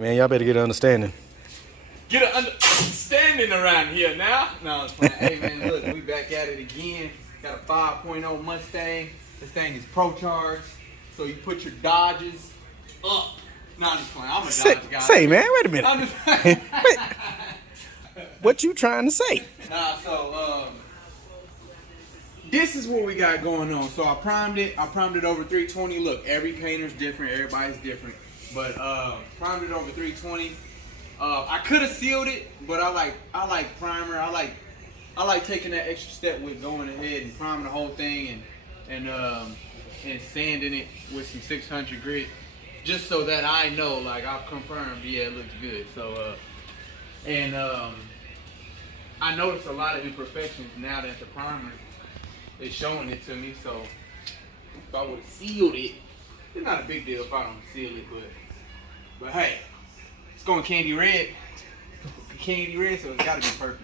Man, y'all better get an understanding. Get an understanding around here now. No, it's fine. Hey man, look, we back at it again. Got a 5.0 Mustang. This thing is Pro Charged, so you put your Dodges up. No, I'm just playing. I'm a Dodge guy. Say, man, wait a minute. I'm just What you trying to say? Nah, so this is what we got going on. So I primed it. I primed it over 320. Look, every painter's different. Everybody's different. But primed it over 320. I could have sealed it, but I like primer. I like taking that extra step with going ahead and priming the whole thing and sanding it with some 600 grit, just so that I know, like, I've confirmed, yeah, it looks good. So I noticed a lot of imperfections now that the primer is showing it to me. So if I would have sealed it, it's not a big deal if I don't seal it, but hey, it's going candy red, so it's gotta be perfect.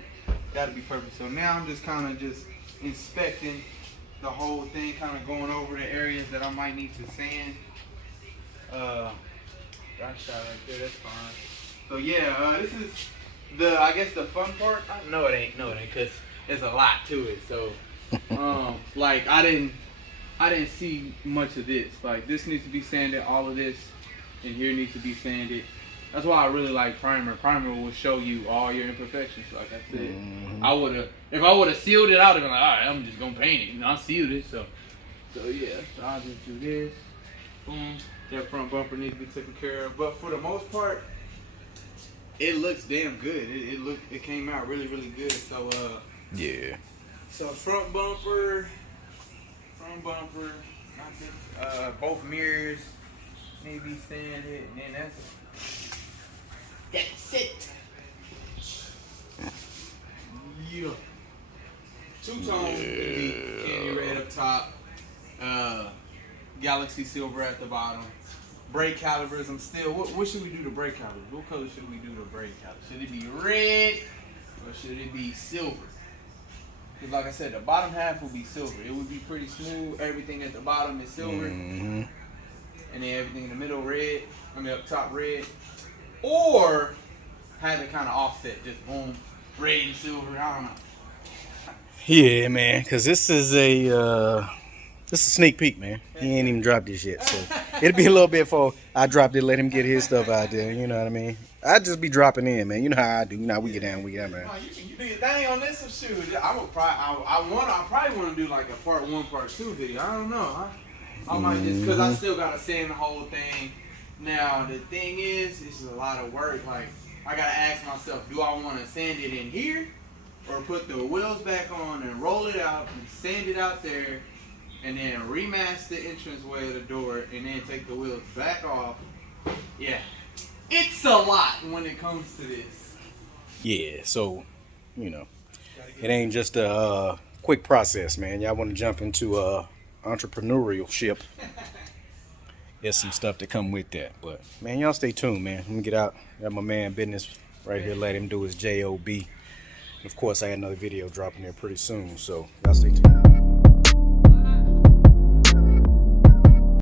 Gotta be perfect. So now I'm just kind of just inspecting the whole thing, kind of going over the areas that I might need to sand. Right shot right there, that's fine. So yeah, this is I guess the fun part. No, it ain't, cause there's a lot to it. So like I didn't see much of this. Like, this needs to be sanded, all of this, and here needs to be sanded. That's why I really like primer. Primer will show you all your imperfections. Like I said, if I would have sealed it, I would have been like, all right, I'm just gonna paint it. I sealed it, so yeah. So I'll just do this. Boom. That front bumper needs to be taken care of. But for the most part, it looks damn good. It came out really, really good. So Yeah. So front bumper, not this. Both mirrors need to be sanded, and then that's it. Yeah. Two-tone candy red up top. Galaxy silver at the bottom. Brake calipers. What should we do to brake calipers? What color should we do to brake calipers? Should it be red or should it be silver? Because like I said, the bottom half will be silver. It would be pretty smooth. Everything at the bottom is silver. And then everything in the middle red. Up top red. Or have it kind of offset. Just boom, red and silver. I don't know. Yeah, man, because this is a sneak peek, man. He ain't even dropped this yet, so it'll be a little bit before I dropped it, let him get his stuff out there, you know what I mean? I just be dropping in, man. You know how I do. You know, we get down, man. You do your thing on this, or shoot? I probably want to do like a part 1, part 2 video. I don't know. I might just, because I still got to sand the whole thing. Now, the thing is, this is a lot of work. Like, I got to ask myself, do I want to sand it in here or put the wheels back on and roll it out and sand it out there and then remask the entranceway of the door and then take the wheels back off? Yeah. It's a lot when it comes to this. Yeah, so, you know, it ain't just a quick process, man. Y'all want to jump into entrepreneurship. There's some stuff that come with that. But, man, y'all stay tuned, man. Let me get out. Got my man Business right here. Let him do his JOB. Of course, I got another video dropping there pretty soon. So, y'all stay tuned.